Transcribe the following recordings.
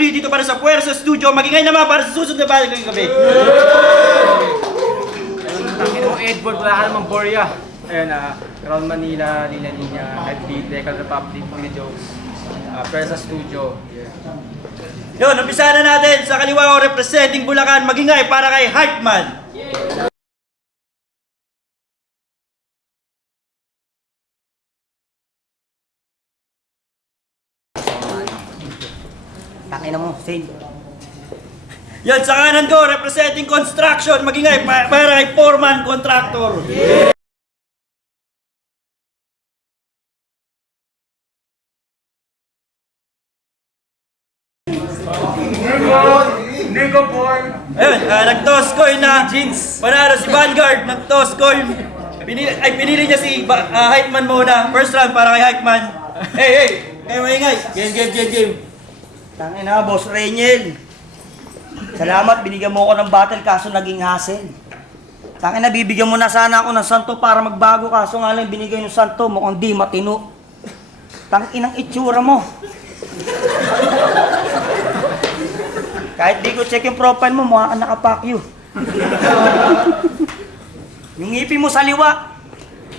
3 dito para sa Puwersa Studio. Magingay naman para sa susunod na balik ngayong gabi. Takino Edward, wala ka namang Boria. Ayun, Crown Manila, Lina Nina, Headbeat, Decal Republic, Video, Puwersa Studio. Yun, umpisa na natin sa kaliwa ko representing Bulacan. Magingay para kay Hype Man. Tangina mo, Sid. Yan, sa kanan ko, representing construction, magingay para kay Foreman Contractor. Nico Boy! Ayun, nag-toss coin na jeans. Panalo si Vanguard, nag-toss coin. Pinili niya si Hype Man muna. First round para kay Hype Man. Hey, kayo maingay. Game. Tangina, Boss Renyel. Salamat, binigyan mo ako ng battle kaso naging hassle. Tangina, bibigyan mo na sana ako ng santo para magbago kaso nga lang binigay ng santo, mukhang di matino. Tanginang itsura mo. Kahit di ko check yung profile mo, mukha kang nakapakyo. Yung ngipin mo sa liwa.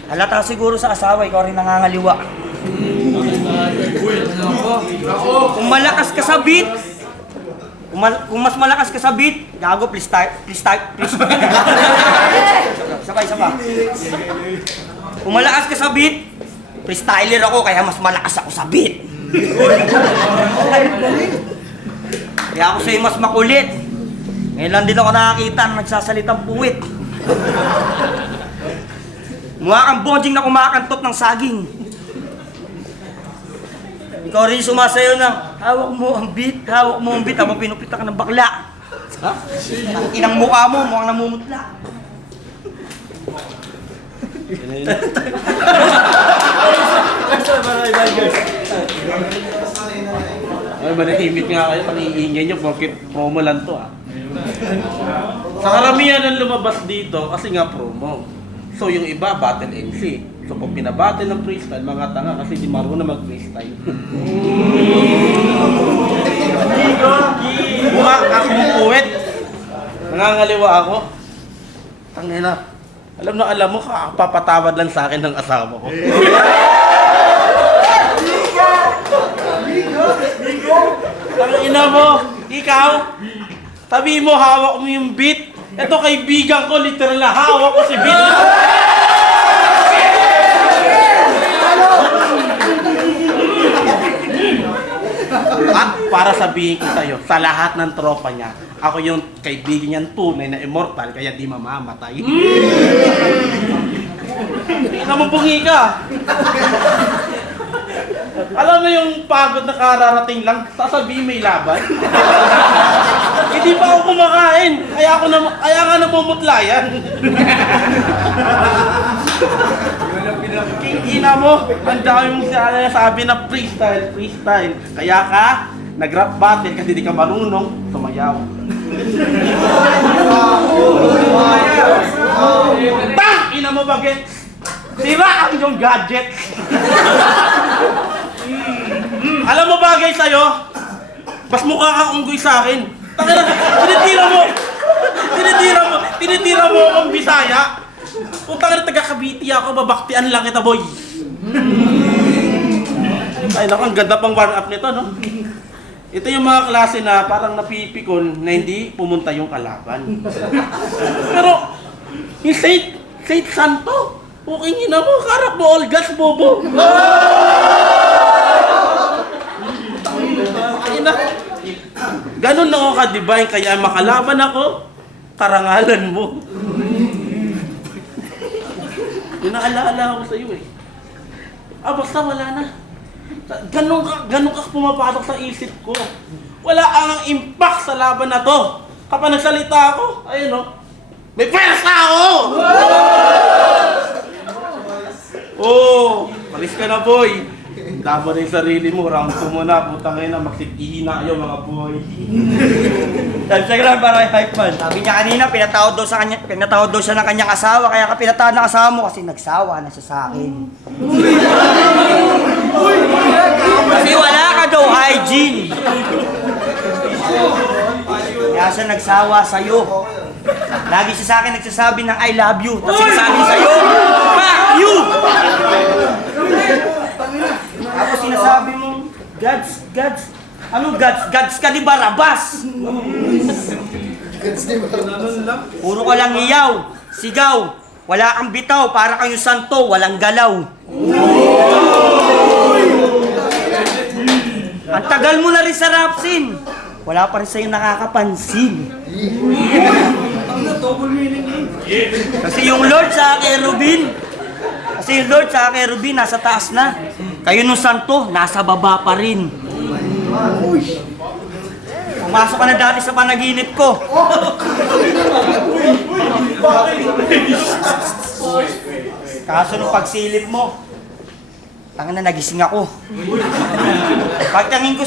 Halata siguro sa asawa, ikaw rin nangangaliwa. Kung malakas ka sa beat, kung mas malakas ka sa beat, gago, please start. Sabay. Kung malakas ka sa beat, freestyler ako, kaya mas malakas ako sa beat. Kaya ako sa'yo mas makulit. Ngayon lang din ako nakakita na nagsasalitang puwit. Mukha kang bonjing na kumakantot ng saging. Ikaw rin sumasayo ng hawak mo ang beat habang pinupita ka ng bakla. Ha? Ang inang mukha mo, mukhang namumutla. Ay, manahimik nga kayo, pang-iingay nyo, bakit promo lang to Sa karamihan ng lumabas dito, kasi nga promo. So yung iba, battle MC. So kung pinabattle ng freestyle, mga tanga kasi di marunong mag-freestyle. Mukha akong puwet. Nangangaliwa ako. Tangina. Alam mo, kakapapatawad lang sa akin ng asawa ko. Ang ina mo, ikaw, tabi mo, hawak mo yung beat. Ito kaibigan ko, literal na hawak ko si beat. At para sabihin ko sa'yo, sa lahat ng tropa niya, ako yung kaibigan niyang tunay na immortal, kaya di mamamatay. Hindi naman bungi ka. Alam mo yung pagod na kararating lang, sasabihin may laban? Hindi pa ako kumakain, kaya nga namumutla yan. King ina mo, ang dami mong sabi na freestyle. Kaya ka, nag-rap battle kasi di ka marunong sumayaw. Tang! Ina mo bagay! Sira ang iyong gadget! Alam mo bagay sa'yo? Mas mukha kang unggoy sa'kin. Tinitira mo akong Bisaya. Putang na taga-Cavite ako, babaktian lang kita, boy. Ay naku, ang ganda pang one-up nito, no? Ito yung mga klase na parang napipikon na hindi pumunta yung kalaban. Pero, yung Saint Santo, okay nyo na mo, karap mo, all gas, bobo. Ganun na ako ka-divine, kaya makalaban ako, karangalan mo. Inaalala ako sa'yo eh. Basta wala na. Ganun ka pumapasok sa isip ko. Wala ang impact sa laban na to. Kapag nagsalita ako, ayun may pwersa ako! Malis ka na, boy. Tama na yung sarili mo, rampo mo na, putang ina, magsik-ihina kayo mga boy. Instagram para kay Hype Man. Sabi niya kanina, pinatawad daw siya ng kanyang asawa, kaya ka pinatawad ng asawa mo kasi nagsawa na siya sa akin. Kasi wala ka daw hygiene. Kaya siya nagsawa sa'yo. Lagi siya sa akin nagsasabi ng I love you. Tapos sinasabi sa'yo, fuck you! Tapos sinasabi mo, Gods. Anong Gods? Gods ka ni Barabas! Puro ka lang iyaw, sigaw, wala kang bitaw, para kang yung santo, walang galaw. Ang tagal mo na rin sa rap scene. Wala pa rin sa'yo nakakapansin. Kasi yung Lord sa Kerubin, nasa taas na. Kayo nung santo, nasa baba pa rin. Pumasok ka na dati sa panaginip ko. Kaso nung pagsilip mo, tangina na nagising ako. Pagtingin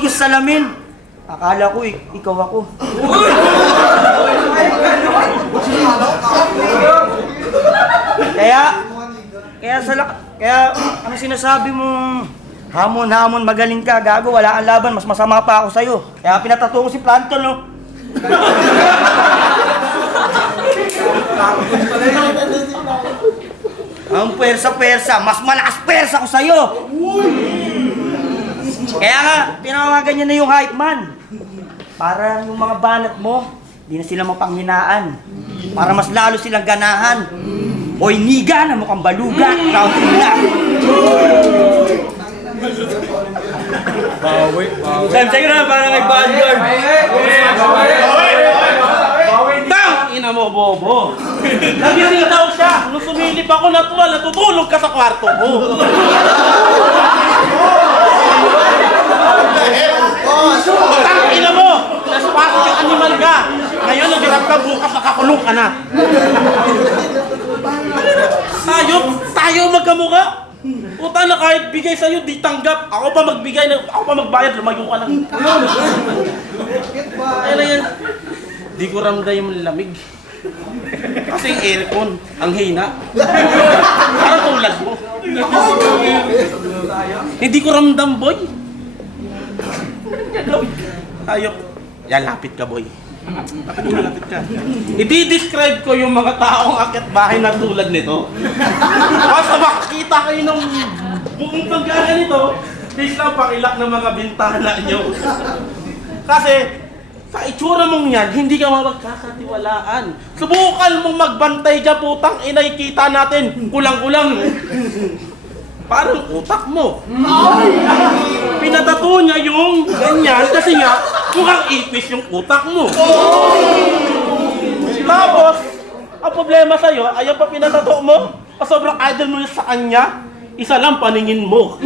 ko sa salamin, akala ko ikaw ako. Kaya ano sinasabi mo, hamon, magaling ka, gago, wala kang laban, mas masama pa ako sa'yo. Kaya pinatato ko si Planton, no? Ang persa, mas malakas persa ko sa'yo. Kaya nga, pinamagan niya na yung hype man. Para yung mga banat mo, di na sila mapanghinaan. Para mas lalo silang ganahan. Hoy, niga na mukhang baluga, counting na. Sa'yo na, parang kay Vanguard. Tang! Ina mo, bobo! Nagising daw siya! Nung sumilip ako natutulog ka sa kwarto ko! Tang! Ina mo! Naspasok yung animal ka! Ngayon, nag-grab ka, bukas nakakulong ka na! Tayo magkamukha! Puta na kahit bigay sa'yo, di tanggap! Ako pa magbayad, lumayo ka lang! Ay na yan! Di ko ramdam yung lamig. Kasi yung aircon, ang hina. Parang tulad mo. Hindi ko ramdam, boy. Ayok. Yan, lapit ka, boy. Lapit ka. I-describe ko yung mga taong akit bahay na tulad nito. Basta makikita kayo ng buong pagkaka nito, please lang pakilak ng mga bintana nyo. Kasi, sa itsura mong yan, hindi ka mapagkakatiwalaan. Subukan mong magbantay dyan, putang inay, kita natin, kulang-kulang. Parang utak mo. Pinatato niya yung ganyan kasi nga, mukhang ipis yung utak mo. Tapos, ang problema sa'yo, ayaw pa pinatato mo, o sobrang idol mo sa kanya, isa lang paningin mo.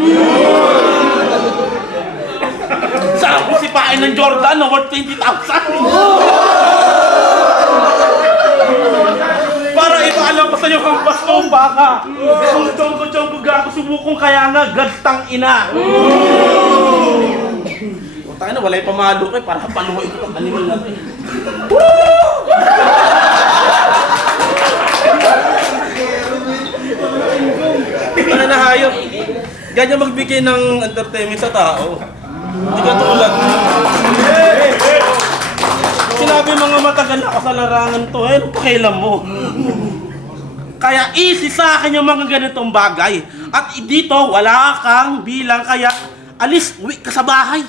Saan mo sipain ng Jordan na worth 20,000? Para ipaalam pa sa'yo kang bastong baka. Kung chonggo-chonggo gago subukong kaya nga, gastang ina. Utang na, wala'y pamalo ko para paluhin ko itong animal na ito eh. Ano na hayop? Ganyan magbigay ng entertainment sa tao. Hindi ka tulad. Sinabi mga matagal na sa larangan to, ano pakialam mo? Kaya easy sa akin yung mga ganitong bagay. At dito, wala kang bilang, kaya alis, uwi ka sa bahay.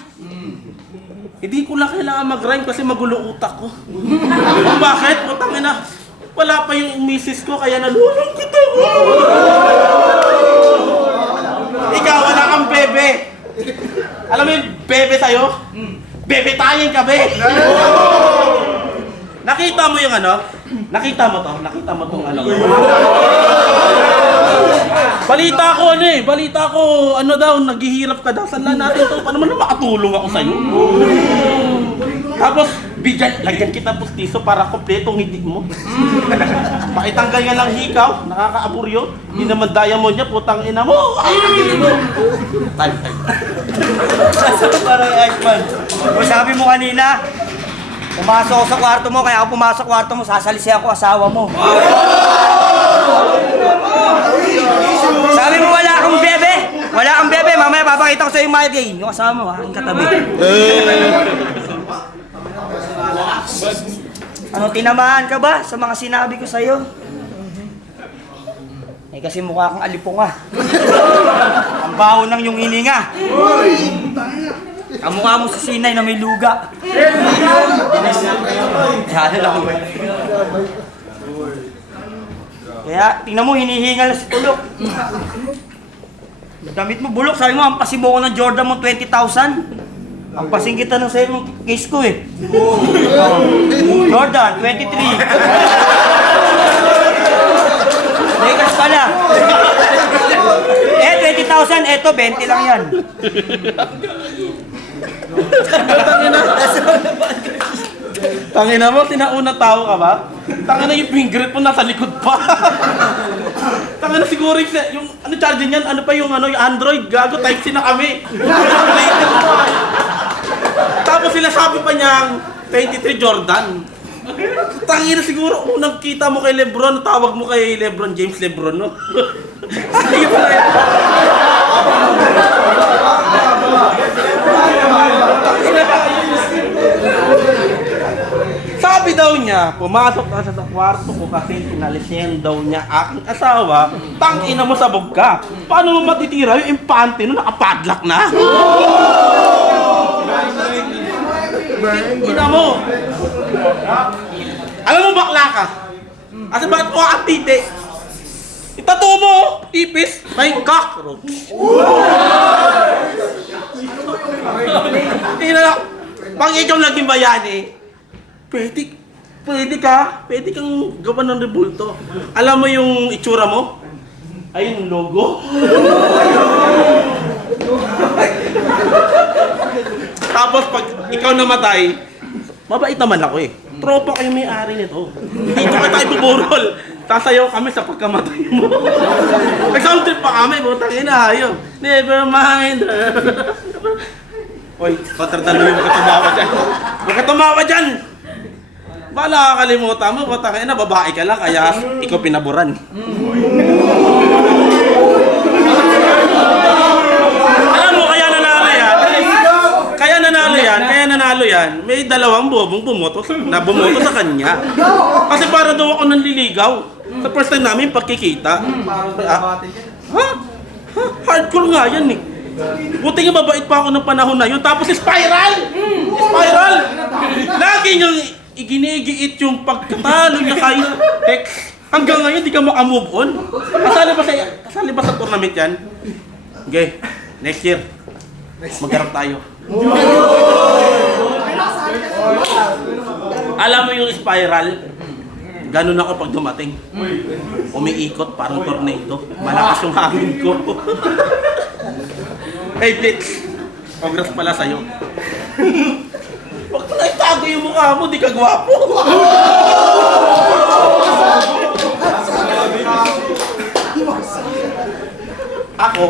Hindi ko lang kailangan mag-rhyme kasi magulo utak ko. Kung bakit? Putang ina, wala pa yung misis ko, kaya nalulong kita. Ikaw, wala kang bebe. Alam mo yung bebe sa'yo? Bebe tayong kabe! Nakita mo yung ano? Nakita mo to? Nakita mo tong ano? Balita ko ano daw, naghihirap ka daw. Saan lang natin to? Paano naman makatulong ako sa'yo? Tapos, lagyan kita pustiso para kompletong hidig mo. Pakitanggal nga lang hikaw, nakakaabur yun. Hindi naman diamond niya, putang ina mo. Time. Parang Eichmann. O sabi mo kanina, pumasok ako sa kwarto mo, kaya ako pumasok sa kwarto mo, sasalisi ako asawa mo. Sabi mo wala kang bebe, mamaya papakita ko sa yung mga gay. Yung asawa mo ha, ang katabi. Ano, tinamaan ka ba sa mga sinabi ko sa'yo? Eh kasi mukha kang alipunga. Ang baho ng yung hininga. Ang mukha mo si Sinay na may luga. Yan lang. Kaya tingnan mo, hinihingal na si Tulok. Damit mo bulok, sabi mo, ampasin mo ko ng Jordan mo 20,000. Ang pasing kita ng sa'yo ng case ko eh. Jordan, 23. Lakers pala. Eh, 20,000, eto, 20 lang yan. Tangina mo, tinauna tao ka ba? Tangina yung finger mo nasa likod pa. Tangina siguro yung ano charger niyan, ano pa yung ano, yung Android, gago type C na kami. Tapos sila sabi pa niyang 23 Jordan. Tangina siguro unang kita mo kay Lebron, tawag mo kay Lebron James Lebron, no? Sige pa rin. Sabi daw niya, pumasok na sa kwarto ko kasi pinalisin daw niya aking asawa, tangina mo sabog ka. Paano mo matitira yung impante no nakapadlock na? Ina mo. Alam mo bakla ka? Kasi bakit mo ang titi? Itato mo, ipis, may cockroach. Ina, pag ikaw naging bayani, pwede kang gawa ng rebulto. Alam mo yung itsura mo? Ayun, logo. Tapos pag ikaw namatay, mabait naman ako eh. Tropa kayo may-ari nito. Dito ka tayo buburol. Sasayaw kami sa pagkamatay mo. Nag-sound trip pa kami, butang ina, ayaw. Never mind. Oy, patratalo yung makatumawa dyan. Makatumawa dyan! Ba nakakalimutan mo, butang ina, babae ka lang, kaya ikaw pinaboran. Alam mo, kaya nanalo yan, may dalawang bobong bumoto sa kanya. Kasi para daw ako nanliligaw. Sa first time namin pagkikita. Hardcore nga yan eh. Buti nga mabait pa ako ng panahon na yun. Tapos spiral! Spiral! Lagi niyang iginigiit yung pagkatalo niya kay Hex. Hanggang ngayon di ka makamove on. Kasali ba sa tournament yan? Okay, next year. Magharap tayo. Alam mo yung spiral? Ganun ako pag dumating. Umiikot parang tornado. Malakas yung hangin ko. Hey Blitz, congrats pala sa'yo. Pag naitago yung mukha mo, di ka gwapo. Ako,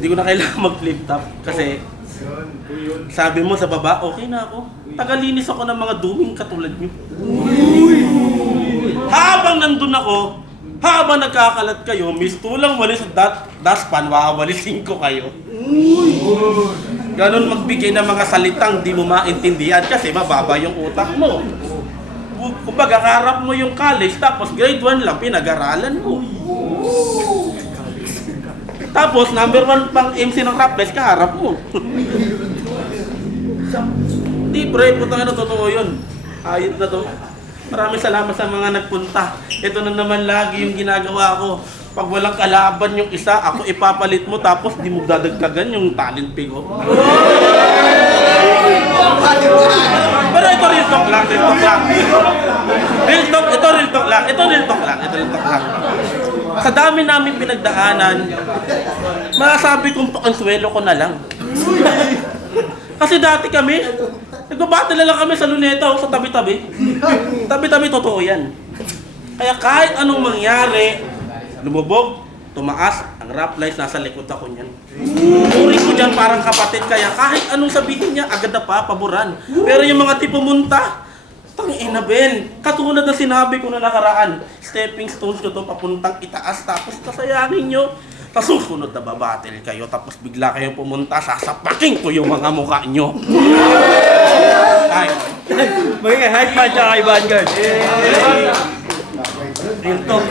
hindi ko na kailangan mag-flip top kasi sabi mo sa baba, okay na ako. Tagalinis ako ng mga duming katulad niyo. Habang nandun ako, habang nagkakalat kayo, mistulang walis sa dustpan, wawalisin ko kayo. Ganon magbigay ng mga salitang di mo maintindihan kasi mababa yung utak mo. Kumbaga, kaharap mo yung college, tapos grade 1 lang, pinag-aralan mo. Tapos, number 1 pang MC ng Rapless, kaharap mo. Di pre, putang na totoo yun. Ayun na to. Maraming salamat sa mga nagpunta. Ito na naman lagi yung ginagawa ko. Pag walang kalaban yung isa, ako ipapalit mo tapos di mo dadagdagan yung talent pigo. Pero ito real talk lang, real talk lang. Real talk, ito real talk lang. Ito real talk lang, ito real talk lang. Sa dami namin pinagdaanan, masasabi kong pakonsuelo ko na lang. Kasi dati kami, nagbabattle na lang kami sa luneta o sa tabi-tabi. Tabi-tabi, totoo yan. Kaya kahit anong mangyari, lumubog, tumaas, ang Rapless nasa likod ako niyan. Puri ko dyan parang kapatid, kaya kahit anong sabihin niya, agad na papaboran. Pero yung mga tipo munta, tangina Ben, katulad na sinabi ko na nakaraan, stepping stones nyo to papuntang itaas, tapos kasayangin nyo. Tapos susunod na babattle kayo, tapos bigla kayong pumunta, sasapakin ko yung mga mukha nyo. Ay. Maging kay Hype Man tsaka kay Vanguard. Real talk.